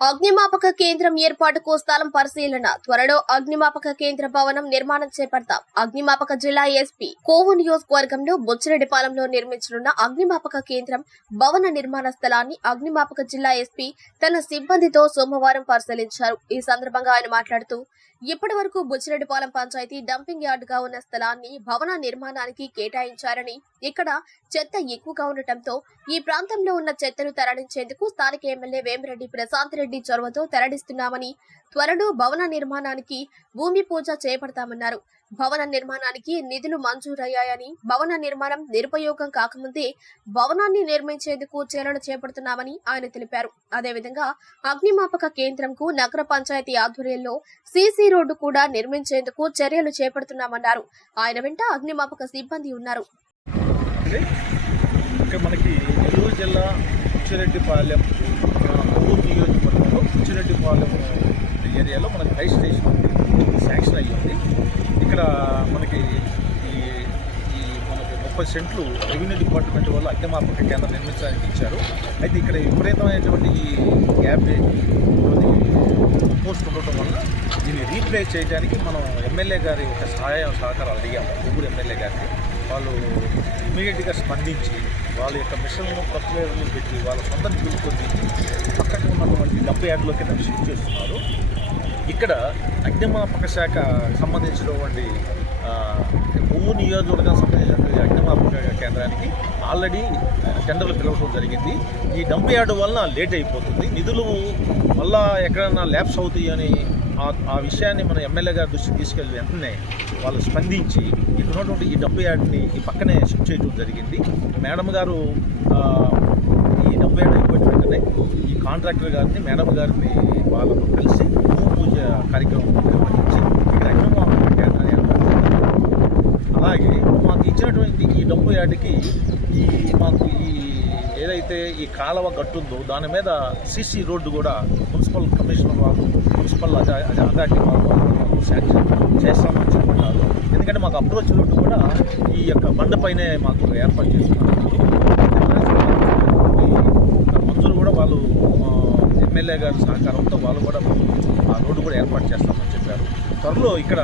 అగ్నిమాపక కేంద్రం ఏర్పాటుకు స్థలం పరిశీలన. త్వరలో అగ్నిమాపక కేంద్ర భవనం నిర్మాణం చేపడతాం. అగ్నిమాపక జిల్లా ఎస్పీ కోవు నియోజకవర్గంలో బొచ్చిరెడ్డిపాలెంలో నిర్మించనున్న అగ్నిమాపక కేంద్రం భవన నిర్మాణ స్థలాన్ని అగ్నిమాపక జిల్లా ఎస్పీ తన సిబ్బందితో సోమవారం పరిశీలించారు. ఈ సందర్భంగా ఆయన మాట్లాడుతూ ఇప్పటి వరకు బుచ్చిరెడ్డిపాలెం పంచాయతీ డంపింగ్ యార్డుగా ఉన్న స్థలాన్ని భవన నిర్మాణానికి కేటాయించారని ఇక్కడ చెత్త ఎక్కువగా ఉండటంతో ఈ ప్రాంతంలో ఉన్న చెత్తను తరలించేందుకు స్థానిక ఎమ్మెల్యే వేమిరెడ్డి ప్రశాంత్ రెడ్డి చొరవతో తరలిస్తున్నామని త్వరలో భవన నిర్మాణానికి భూమి పూజ చేపడతామన్నారు. భవన నిర్మాణానికి నిధులు మంజూరయ్యాయని భవన నిర్మాణం నిరుపయోగం కాకముందే భవనాన్ని నిర్మించేందుకు చర్యలు చేపడుతున్నామని ఆయన తెలిపారు. అదేవిధంగా అగ్నిమాపక కేంద్రంకు నగర పంచాయతీ ఆధ్వర్యంలో సీసీ రోడ్డు కూడా నిర్మించేందుకు చర్యలు చేపడుతున్నామన్నారు. ఆయన వెంట అగ్నిమాపక సిబ్బంది ఉన్నారు. ఇక మనకి నెల్లూరు జిల్లా ఉచ్చిరెడ్డిపాలెం ఆ, కొవ్వూరు నియోజకవర్గంలో ఉచ్చిరెడ్డిపాలెం ఏరియాలో మనకి హై స్టేషన్ శాంక్షన్ అయ్యింది ఇక్కడ మనకి ఈ ఈ మనకి ముప్పై సెంట్లు రెవెన్యూ డిపార్ట్మెంట్ వల్ల అగ్నిమాపక కేంద్రం నిర్మించడానికి ఇచ్చారు. అయితే ఇక్కడ విపరీతమైనటువంటి ఈ గ్యాప్ పోస్ట్ ఉండటం వల్ల దీన్ని రీప్లేస్ చేయడానికి మనం ఎమ్మెల్యే గారి ఒక సహాయం సహకారాలు అడిగాము ఊరు ఎమ్మెల్యే గారికి. వాళ్ళు ఇమీడియట్గా స్పందించి వాళ్ళ యొక్క మిషన్లను ప్రతివేదనలు పెట్టి వాళ్ళ సొంత నిధులతోటి పక్కన ఉన్నటువంటి డెబ్బై యార్డులోకి దాన్ని షిఫ్ట్ చేస్తున్నారు. ఇక్కడ అగ్నిమాపక శాఖ సంబంధించినటువంటి ఆ, నియోజకవర్గం సంబంధించినటువంటి అగ్నిమాపక కేంద్రానికి ఆల్రెడీ టెండర్లు పిలవడం జరిగింది. ఈ డంప్ యార్డ్ వలన లేట్ అయిపోతుంది. నిధులు మళ్ళా ఎక్కడైనా ల్యాబ్స్ అవుతాయి అని ఆ- విషయాన్ని మన ఎమ్మెల్యే గారి దృష్టికి తీసుకెళ్ళి వెంటనే వాళ్ళు స్పందించి ఇక్కడ ఉన్నటువంటి ఈ డబ్బు ఏడుని ఈ పక్కనే షిఫ్ట్ చేయడం జరిగింది. మేడం గారు ఈ డబ్బు ఏడు అయిపోయిన వెంటనే ఈ కాంట్రాక్టర్ గారిని మేడం గారిని వాళ్ళతో కలిసి పూజ కార్యక్రమం నిర్వహించి ఇక్కడ అగ్నిమాపం పెట్టారని అలాగే మాకు ఇచ్చినటువంటి ఈ డబ్బు ఏడుకి ఈ మాకు ఈ ఏదైతే ఈ కాలువ గట్టుందో దాని మీద సిసి రోడ్డు కూడా మున్సిపల్ కమిషనర్ వాళ్ళు మున్సిపల్ అథారిటీ వాళ్ళు శాంక్షన్ చేస్తామని చెప్పన్నారు. ఎందుకంటే మాకు అప్రోచ్ రూట్ కూడా ఈ యొక్క బండపైనే మాకు ఏర్పాటు చేస్తున్నారు ఈ మంత్రులు కూడా వాళ్ళు ఎమ్మెల్యే గారి సహకారంతో వాళ్ళు కూడా ఆ రోడ్డు కూడా ఏర్పాటు చేస్తామని చెప్పారు. త్వరలో ఇక్కడ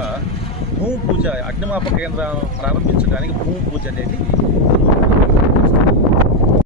భూమి పూజ అగ్నిమాపక కేంద్రం ప్రారంభించడానికి భూమి పూజ అనేది